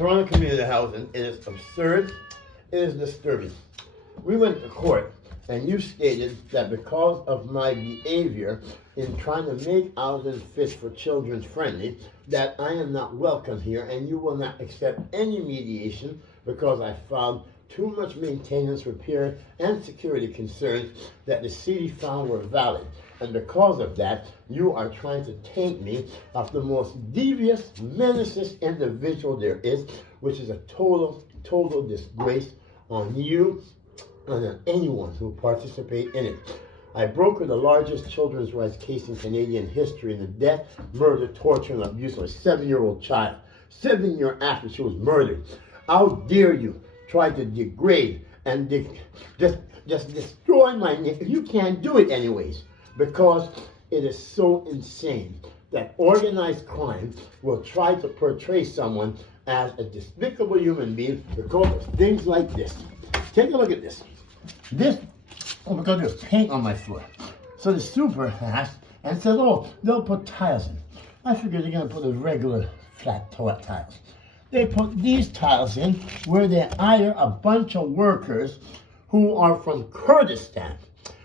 Toronto Community Housing, it is absurd, it is disturbing. We went to court and you stated that because of my behavior in trying to make houses fit for children friendly, that I am not welcome here and you will not accept any mediation because I found too much maintenance, repair, and security concerns that the city found were valid. And because of that, you are trying to taint me of the most devious, menacing individual there is, which is a total disgrace on you and on anyone who participate in it. I brokered the largest children's rights case in Canadian history in the death, murder, torture, and abuse of a 7-year-old child. 7 years after she was murdered. How dare you try to degrade and just destroy my name? You can't do it anyways, because it is so insane that organized crime will try to portray someone as a despicable human being because of things like this. Take a look at this. Because there's paint on my floor. So the super asked and said, oh, they'll put tiles in. I figured they're going to put the regular flat tiles. They put these tiles in where they hire a bunch of workers who are from Kurdistan,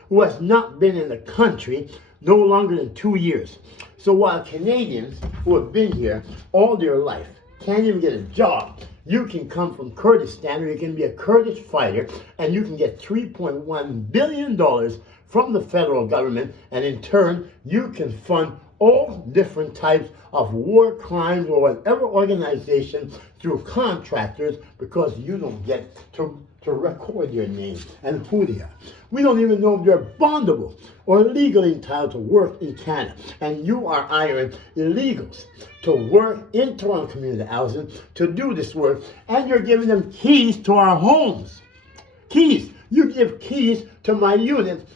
who has not been in the country no longer than 2 years. So while Canadians who have been here all their life can't even get a job, you can come from Kurdistan or you can be a Kurdish fighter and you can get $3.1 billion from the federal government, and in turn you can fund all different types of war crimes or whatever organization through contractors because you don't get to record their name and who they are. We don't even know if they're bondable or legally entitled to work in Canada. And you are hiring illegals to work in Toronto Community Housing to do this work, and you're giving them keys to our homes. Keys. You give keys to my unit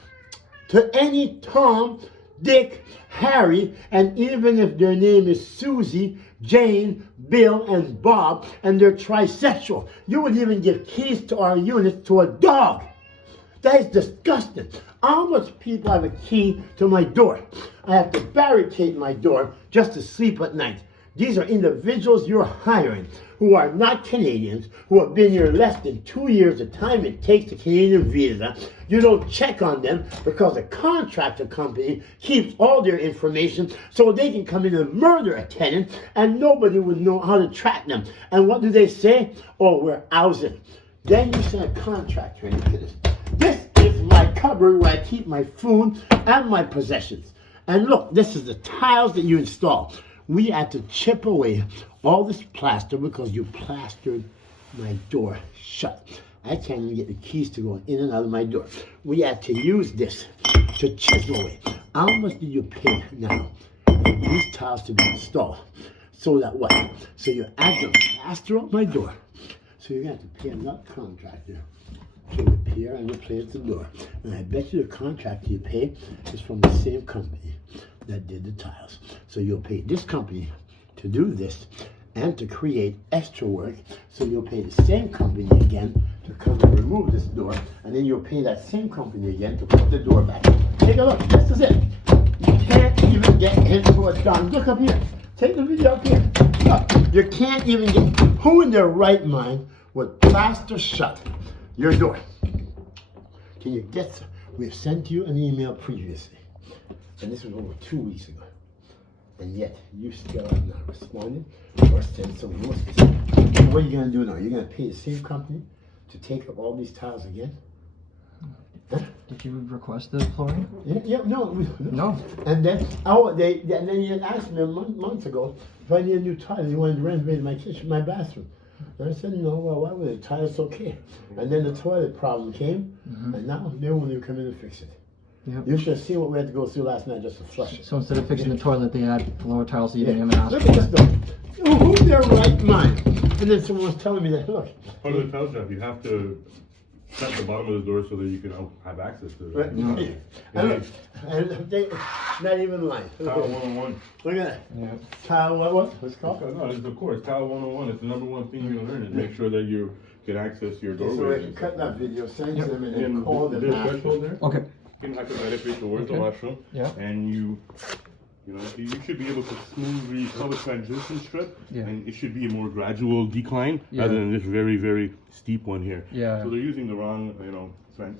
to any Tom, Dick, Harry, and even if their name is Susie, Jane, Bill, and Bob, and they're trisexual, you would even give keys to our unit to a dog. That is disgusting. How much people have a key to my door? I have to barricade my door just to sleep at night. These are individuals you're hiring who are not Canadians, who have been here less than 2 years, the time it takes to Canadian visa. You don't check on them because a contractor company keeps all their information so they can come in and murder a tenant and nobody would know how to track them. And what do they say? Oh, we're housing. Then you send a contractor in. Look at this. This is my cupboard where I keep my food and my possessions. And look, this is the tiles that you install. We had to chip away all this plaster because you plastered my door shut. I can't even get the keys to go in and out of my door. We had to use this to chisel away. How much did you pay now for these tiles to be installed? So that what? So you add the plaster on my door. So you're going to have to pay another contractor to repair and replace the door. And I bet you the contractor you pay is from the same company that did the tiles. So you'll pay this company to do this and to create extra work. So you'll pay the same company again to come and remove this door, and then you'll pay that same company again to put the door back. Take a look. This is it. You can't even get into a done. Look up here. Take the video up here. Look, you can't even get. Who in their right mind would plaster shut your door? Can you get? We've sent you an email previously. And this was over 2 weeks ago. And yet, you still have not responded or sent some notice. What are you going to do now? You're going to pay the same company to take up all these tiles again? Huh? Did you request the flooring? Yeah, no. And then, and then you asked me months ago if I need a new tile. You wanted to renovate my kitchen, my bathroom. And I said, no, well, why would it? Tile's okay. And then the toilet problem came, and now they won't even come in and fix it. Yep. You should have seen what we had to go through last night just to flush it. So instead of fixing the toilet, they had floor tiles so you didn't even ask. Look at this though. Who's their right mind? And then someone was telling me that, look. Part of the tile job, you have to set the bottom of the door so that you can have access to it. Right. Yeah. And they, not even lying. Tile 101. Look at that. Yeah. Tile what? What's it called? No, it's of course, tile 101. It's the #1 thing you're gonna learn is make sure that you can access your doorway. So I can cut that video, send to them, and then call them. There's a threshold there. Okay. You can have to edit the words the washroom. Yeah. And you You know, you should be able to smoothly cover transition strip, Yeah. and it should be a more gradual decline Yeah. rather than this very, very steep one here. Yeah. So they're using the wrong,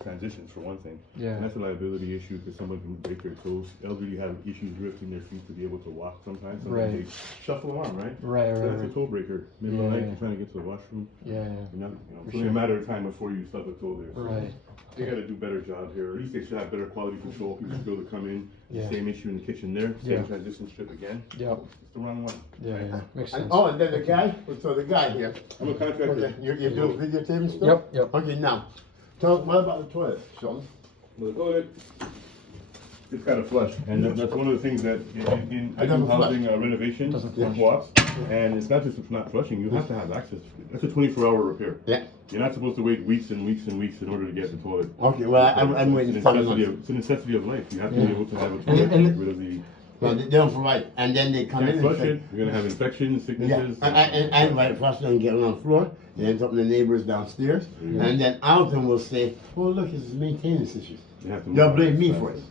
transitions for one thing. Yeah. And that's a liability issue because someone can break their toes. Elderly have issues lifting their feet to be able to walk sometimes. Sometimes Right. they shuffle around, right? Right, So right, that's right. a toe breaker. Middle of Yeah, the night, yeah. you're trying to get to the washroom. Yeah, You're not, it's only a matter of time before you stub a toe there. So right. they got to do a better job here. At least they should have better quality control. People should be able to come in. Yeah. Same issue in the kitchen there. Same Yeah. transition strip again. Yep. It's the wrong one. Yeah, yeah. Makes sense. Oh, and then the guy, so the guy here, I'm a contractor. okay, you do videotaping stuff? Yep, yep. Okay, now, tell us, what about the toilet, Sean? Well, the toilet, it's got to flush, and that's one of the things that I do doesn't flush. housing renovation Doesn't with flush. WAPs, and it's not just it's not flushing. You have to have access. That's a 24-hour repair. Yeah. You're not supposed to wait weeks and weeks and weeks in order to get the toilet. Okay, well, I'm waiting It's for a necessity them. it's a necessity of life. You have to Yeah. be able to have a And- toilet to and- get rid of the. Well, they don't provide, and then they come in Can't and flush say, it. You're gonna have infections, yeah, sicknesses. and right, flush it and get it on the floor, it ends up in the neighbors downstairs, and then Alton will say, well, look, it's maintenance issues. You have to They'll move blame me outside. for it.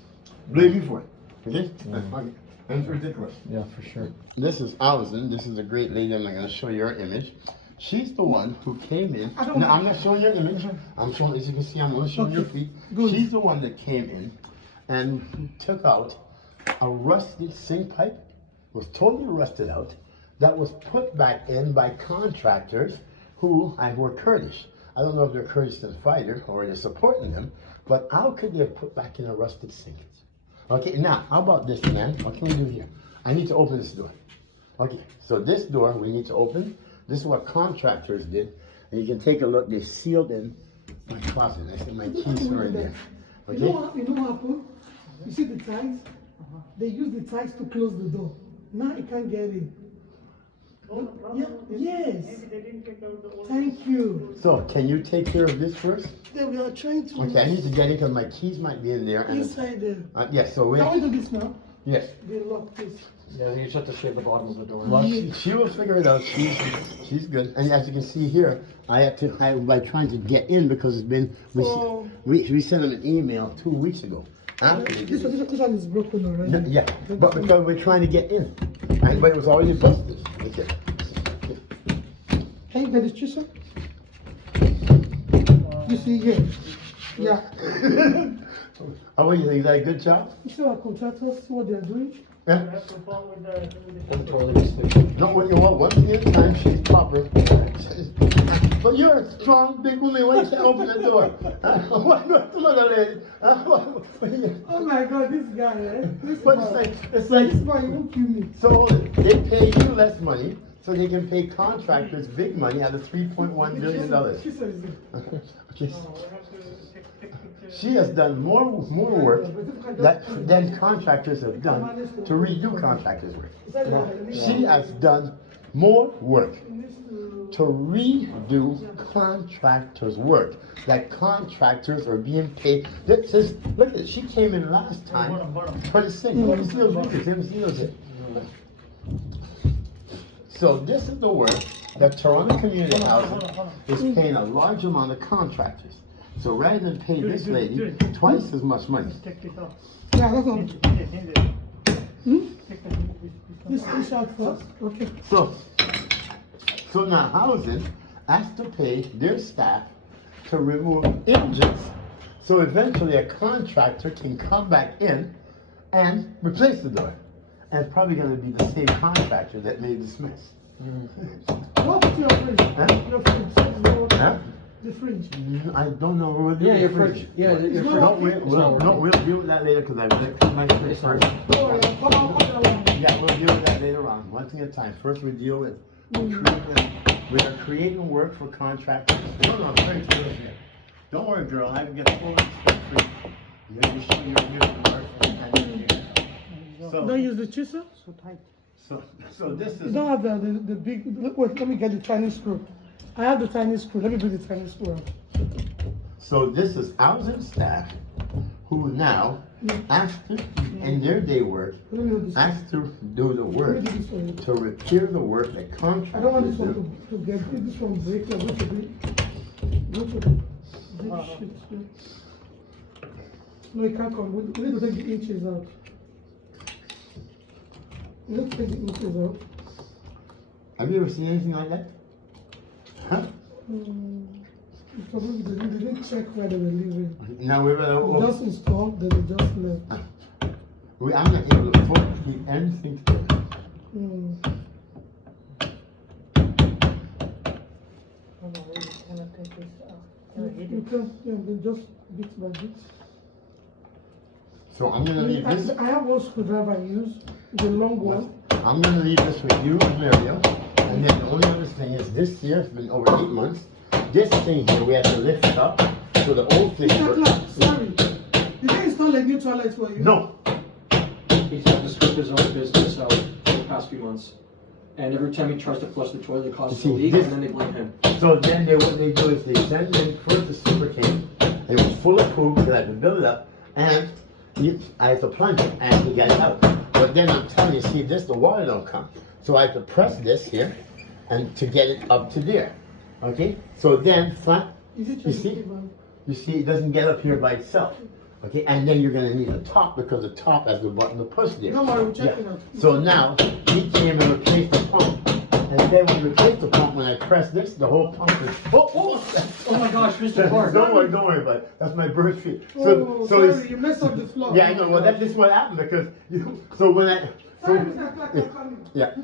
Blame me for it, okay? Okay. That's ridiculous. Yeah, for sure. This is Allison. This is a great lady. I'm not going to show you her image. She's the one who came in. No, I'm not showing your image. I'm showing, as you can see, I'm only showing your feet. Good. She's the one that came in and took out a rusted sink pipe. Was totally rusted out. That was put back in by contractors who were Kurdish. I don't know if they're Kurdish to the fighter or they're supporting them, but how could they have put back in a rusted sink? Okay, now, how about this, man? What can we do here? I need to open this door. Okay, so this door we need to open. This is what contractors did. And you can take a look, they sealed in my closet. I said my keys are in there. You know Okay? what happened? You see the ties? They use the ties to close the door. Now you can't get in. Yeah, yes. Thank you. So, can you take care of this first? Then we are trying to Okay, I need to get in because my keys might be in there. And inside there. yes, so Can we wait. do this now? Yes. They lock this. Yeah, you just have to shave the bottom of the door. Well, she will figure it out. She's good. And as you can see here, by trying to get in because it's been, we sent them an email 2 weeks ago. After they This did it. one is broken already. Yeah, but because we're trying to get in. Right? But it was already busted. Okay. Can you get this chisel? You see here? Yeah. How are you? You did a good job? You see our contractors, see what they are doing? Yeah? And totally station. Not what you want. One thing at a time, she's proper. But you're a strong, big woman. Why you can't open the door? What's the other lady? Oh my God, this guy, eh? This But man, it's like, this man, you won't kill me. so they pay you less money, so they can pay contractors big money out of $3.1 billion. Chisel is there. Okay. She has done more work than contractors have done to redo contractors' work. She has done more work to redo contractors' work. That contractors are being paid. This is, look at it. She came in last time. 26. Look at it. So this is the work that Toronto Community Housing is paying a large amount of contractors. So rather than pay this lady twice as much money. Yeah, that's all. This out first. Okay. So now housing has to pay their staff to remove engines. So eventually a contractor can come back in and replace the door. And it's probably going to be the same contractor that made this mess. What's your fridge? Huh? Your fridge. Huh? The fridge. I don't know. We'll Yeah, do your the fridge. Yeah, your not fridge. No, we'll deal with that later because I've looked at my fridge first. Come on. Yeah, we'll deal with that later on, one thing at a time. First we deal with we are creating work for contractors. No, very good here. Don't worry, girl, I can get full respect for you. You're going to show your gift work and Don't use the chisel. so this You is don't have the big. Wait, let me get the tiny screw. I have the tiny screw. Let me bring the tiny screw out. so this is housing staff who now, after in their day work, Let me do this. has to do the work Let me do this one. to repair the work that I don't want contractors this one do. to get this one break. I'm going to do this shit. No, it can't come. We need to take the inches out. Let's take the inches out. Have you ever seen anything like that? Huh? Probably they didn't check where they were living. Now we're They just installed, then they just left. I'm not able to keep anything together. You can, yeah, they just bit by bit. So I'm gonna leave this. I have one screwdriver I use, the long one. I'm gonna leave this with you and Mario. And then the only other thing is this here has been over 8 months. This thing here we have to lift up. So the old thing. Sorry. Did they install a new toilet for you? No. He's had to scoop his own business out for the past few months. And every time he tries to flush the toilet, it causes a leak, and then they blame him. So then what they do is they send in first the super king. It was full of poop, so I had to build it up. And I have to plunge it, I have to get it out. But then I'm telling you, see this, the water don't come. So I have to press this here, and to get it up to there. Okay? So then, you see it doesn't get up here by itself. Okay, and then you're gonna need a top because the top has the button to push there. No worry, we'll check it out. So now he came and replaced the pump. And then when we replaced the pump, when I press this, the whole pump is Oh my gosh, Mr. Clark. Don't worry about it. That's my bird feet. Sorry, you messed up the floor. Yeah, I know. Well, that is what happened because so when I Sorry, Mr. Clark, I'm coming. yeah.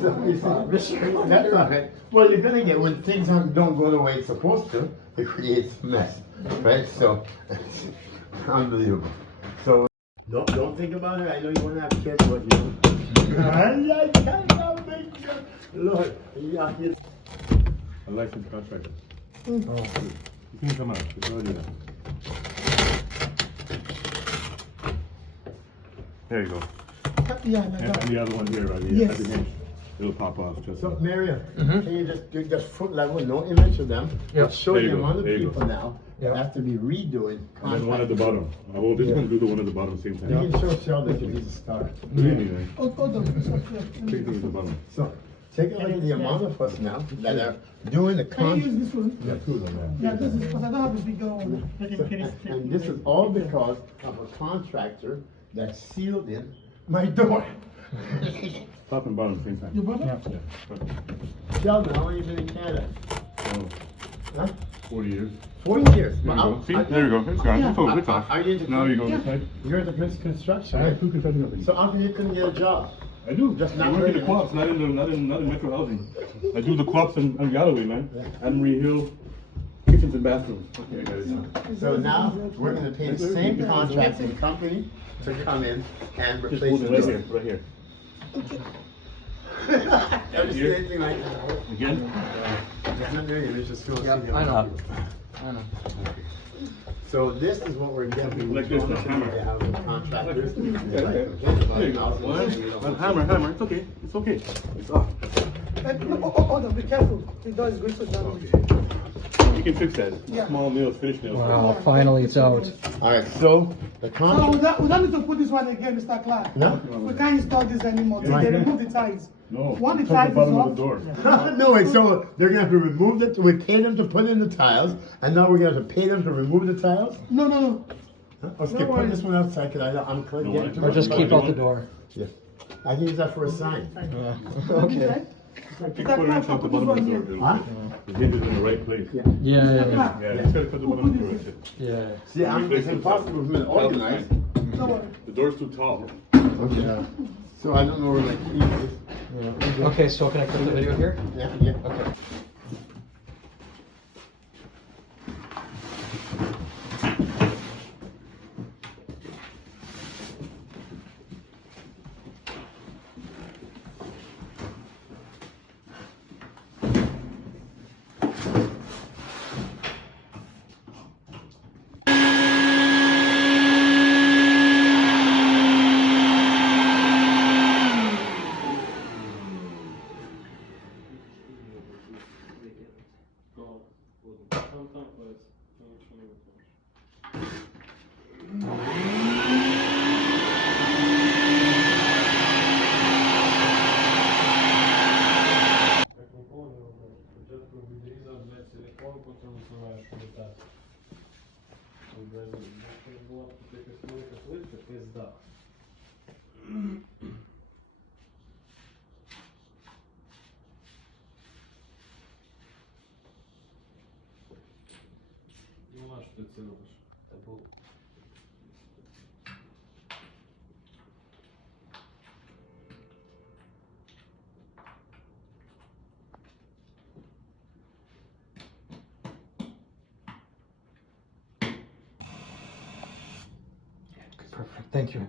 So you see, that's not right. Well, you're gonna get when things don't go the way it's supposed to, it creates a mess, right? So, unbelievable. So, don't think about it. I know you want to have kids, but you. Lord, A licensed contractor. You can come out. It's already there. There you go. Yeah, like And that. the other one here, right here. Yes. At the hinge. It'll pop off just So, so. Maria, can you just do just foot level, no image of them? Yep. Show There you the go, amount of there you people go. now Yep. that have to be redoing. And then one at the bottom. I will just do the one at the bottom same time. You can show Sheldon because he's a star. Anyway, Hold on. same thing at the bottom. So, take a look at the amount of us now that are doing the Can you contract. use this one? Yeah, two of them, Yeah, this is because I don't have a bigger one. And this is all because of a contractor that sealed in my door. Top and bottom same time. Your brother? Yeah. Sheldon, how long have you been in Canada? Oh, Huh? 40 years. 40 years. There you Well, go. See, there you go. It's gone. It's over. It's off. Are you into Now you go this side. You're the Prince Construction, I have right? 2 construction companies. So how come you couldn't get a job? I do. Just I not work in the really. co-ops, not in metro housing. I do the co-ops on Galloway, man. Admiral Hill, kitchens and bathrooms. Okay, guys. So now, we're gonna pay the same contracting company to come in and Just replace hold the it right door. here, right here. Ever seen anything like that? Again? It's not really, it's just going Yep, I know. I know. So this is what we're getting. Like this, no hammer. They have the contractors. There you go. One hammer. It's okay. It's okay. It's off. Hold on, be careful. The door is going to damage. You can fix that. Yeah. Small nails, finish nails. Wow, finally it's out. Alright, so the So contract. we don't need to put this one again, Mr. Clark. No? We can't install this anymore. They remove the ties. No. One the Touch ties the bottom is of the off. door. No, wait, so they're gonna have to remove it, we pay them to put in the tiles, and now we're gonna have to pay them to remove the tiles? No. Huh? Okay, put worries. this one outside, cause I'm No, getting too Or much. just keep out the door. Yeah. I can use that for a sign. Okay. Keep putting it at the bottom of the door. It'll Huh? fit. The hinge is in the right place. Yeah. Yeah. Yeah, just gotta put the bottom of the door. That's it. Yeah. See, it's impossible for me to organize. Don't worry. The door's too tall. Okay. So I don't know where my key is. Okay, so can I put the video here? Yeah. Okay. Perfect, thank you.